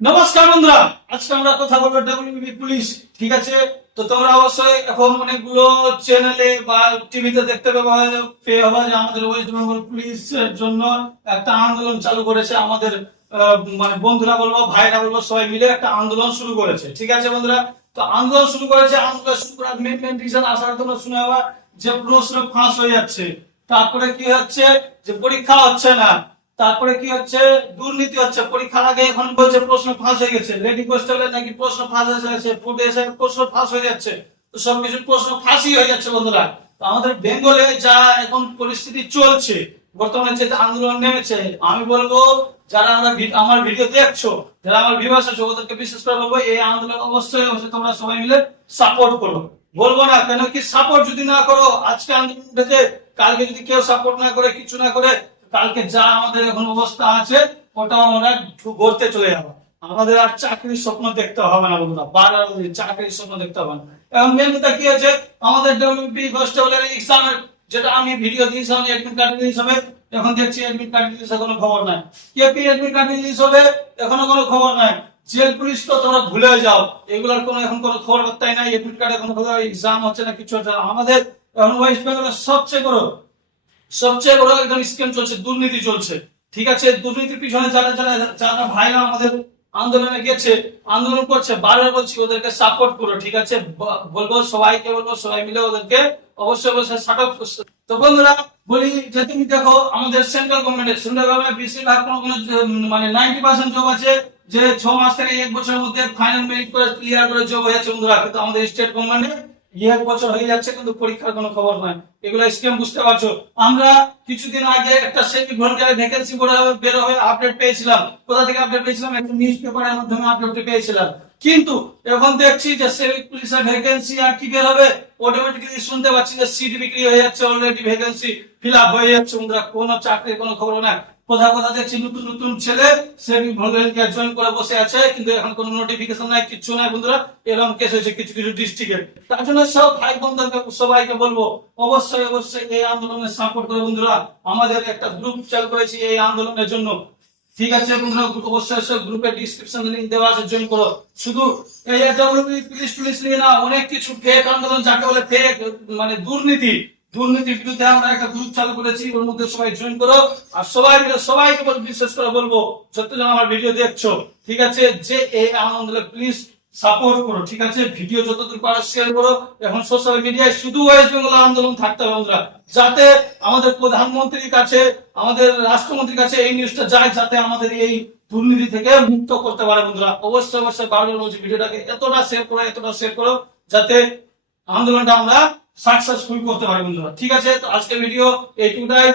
নমস্কার বন্ধুরা, আজকে আমরা কথা বলব ডাব্লিউবি পুলিশ ঠিক আছে? তো তোমরা অবশ্যই এখন অনেকগুলো চ্যানেলে বা টিভিতে দেখতে পেয়ে হবে যে আমাদের ওয়েস্ট বেঙ্গল পুলিশের জন্য একটা আন্দোলন চালু করেছে আমাদের মানে বন্ধুরা বলব, ভাইরা বলব, সবাই মিলে একটা আন্দোলন শুরু করেছে, ঠিক আছে বন্ধুরা? তো আন্দোলন শুরু করেছে, আন্দোলন শুরু করার মেন মেন রিজন আসার তোমরা শুনে হবে যে প্রশ্ন ফাঁস হয়ে যাচ্ছে, তারপরে কি হচ্ছে? যে পরীক্ষা হচ্ছে না তারপরে কি হচ্ছে? দুর্নীতি হচ্ছে। পরীক্ষার আগে এখন বলছে প্রশ্ন ফাঁস হয়ে গেছে। রেডি কোস্টালে নাকি প্রশ্ন ফাঁস হয়ে গেছে ফুটে এসে প্রশ্ন ফাঁস হয়ে যাচ্ছে। তো সবকিছু প্রশ্ন ফাঁসই হয়ে যাচ্ছে বন্ধুরা। তো আমাদের বেঙ্গলে যা এখন পরিস্থিতি চলছে, বর্তমানে যে আন্দোলন নেমেছে, আমি বলব, যারা আমরা আমার ভিডিও দেখছ, যারা আমার ভিউয়ার্স আছে, ওদেরকে বিশেষ করে বলব, এই আন্দোলন অবশ্যই অবশ্যই তোমরা সবাই মিলে সাপোর্ট করো। বলব না, কেন কি সাপোর্ট যদি না করো, আজকে আন্দোলন কালকে যদি কেউ সাপোর্ট না করে, কিছু না করে কালকে যা আমাদের এখন অবস্থা আছে ওটা আমরা গড়তে চলে যাব। আমাদের আর চাকরির স্বপ্ন দেখতে হবে না বন্ধুরা, বারবার চাকরির স্বপ্ন দেখতে হবে না। এখন মেন কথা কি আছে, আমাদের ডব্লিউপি যেটা আমি ভিডিও দিয়েছিলাম অ্যাডমিট কার্ড রিলিজ হবে এখন দেখছি অ্যাডমিট কার্ড রিলিজ কোনো খবর নাই। কেপি অ্যাডমিট কার্ড রিলিজ হবে এখনও কোনো খবর নাই। জেল, পুলিশ তো তোমরা ভুলে যাও, এগুলোর কোনো এখন কোনো খবর বার্তাই নাই অ্যাডমিট কার্ড এখন এক্সাম হচ্ছে না, কিছু হচ্ছে না। আমাদের এখন ওয়েস্ট বেঙ্গলের সবচেয়ে বড় সবচেয়ে বড় একদম স্ক্যাম চলছে, দুর্নীতি চলছে। ঠিক আছে? দুর্নীতির পিছনে যারা যারা যারা ভাইরা আমাদের আন্দোলনে গেছে, আন্দোলন করছে, বারবার বলছি, ওদেরকে সাপোর্ট করো, ঠিক আছে? বলব সবাইকে বলব, সবাই মিলে ওদেরকে অবশ্যই অবশ্যই সাপোর্ট তো বন্ধুরা, বলি যে তুমি দেখো, আমাদের সেন্ট্রাল গভর্নমেন্টের সেন্ট্রাল গভর্নমেন্ট বেশিরভাগ কোনো কোনো মানে নাইনটি পার্সেন্ট জব আছে, যে ছ মাস থেকে এক বছরের মধ্যে ফাইনাল মেরিট করে ক্লিয়ার করে জব হয়েছে বন্ধুরা। কিন্তু আমাদের স্টেট গভর্নমেন্টে এক বছর হয়ে যাচ্ছে, কিন্তু পরীক্ষার কোনো খবর নাই এগুলো স্কিম বুঝতে পারছ? আমরা কিছুদিন আগে একটা সেমি ভলেন্টিয়ার ভ্যাকেন্সি বের হয়ে আপডেট পেয়েছিলাম। কোথা থেকে আপডেট পেয়েছিলাম? একটা নিউজ পেপারের মাধ্যমে আপডেট পেয়েছিলাম। কিন্তু এখন দেখছি যে সিভিক পুলিশের ভ্যাকেন্সি আর কি বের হবে? অটোমেটিক্যালি শুনতে পাচ্ছি যে সিট বিক্রি হয়ে যাচ্ছে অলরেডি ভ্যাকেন্সি ফিল আপ হয়ে যাচ্ছে। বন্ধুরা, কোনো চাকরির কোনো খবর নাই। কোথা কোথা দেখছি নতুন নতুন ছেলে সেভিং ভলেন্টিয়ার জয়েন করে বসে আছে, কিন্তু এখন কোনো নোটিফিকেশন নাই কিছু নাই বন্ধুরা। এরকম কেস হয়েছে কিছু কিছু ডিস্ট্রিক্টে তার জন্য সব ভাই বন্ধুকে সবাইকে বলব, অবশ্যই অবশ্যই এই আন্দোলনে সাপোর্ট করে বন্ধুরা। আমাদের একটা গ্রুপ চালু করেছি এই আন্দোলনের জন্য। ঠিক আছে বন্ধুরা, অবশ্যই সব গ্রুপে ডিসক্রিপশন লিংক দেওয়া আছে জয়েন করো। শুধু এই ডব্লিউপি পুলিশ পুলিশ নিয়ে না, অনেক কিছু ফেক আন্দোলন, যাকে বলে ফেক মানে দুর্নীতি। দুর্নীতির বিরুদ্ধে আমরা একটা গ্রুপ চালু করেছি, ওর মধ্যে সবাই জয়েন করো। আর সবাই মিলে সবাইকে বিশেষ করে বলব, যতজন আমার ভিডিও দেখছ, ঠিক আছে, যে এই আন্দোলন প্লিজ সাপোর্ট করো, ঠিক আছে? ভিডিও যতদূর পারো শেয়ার করো। এখন সোশ্যাল মিডিয়ায় শুধু ওয়েস্ট বেঙ্গল আন্দোলন থাকতে হবে বন্ধুরা। যাতে আমাদের প্রধানমন্ত্রীর কাছে, আমাদের রাষ্ট্রমন্ত্রীর কাছে এই নিউজটা যায়, যাতে আমাদের এই দুর্নীতি থেকে মুক্ত করতে পারে বন্ধুরা। অবশ্যই অবশ্যই বারবার বলছি, ভিডিওটাকে এতটা শেয়ার করো, এতটা শেয়ার করো, যাতে আন্দোলনটা আমরা সাকসেসফুল করতে পারি বন্ধুরা। ঠিক আছে? তো আজকের ভিডিও এইটুকুটাই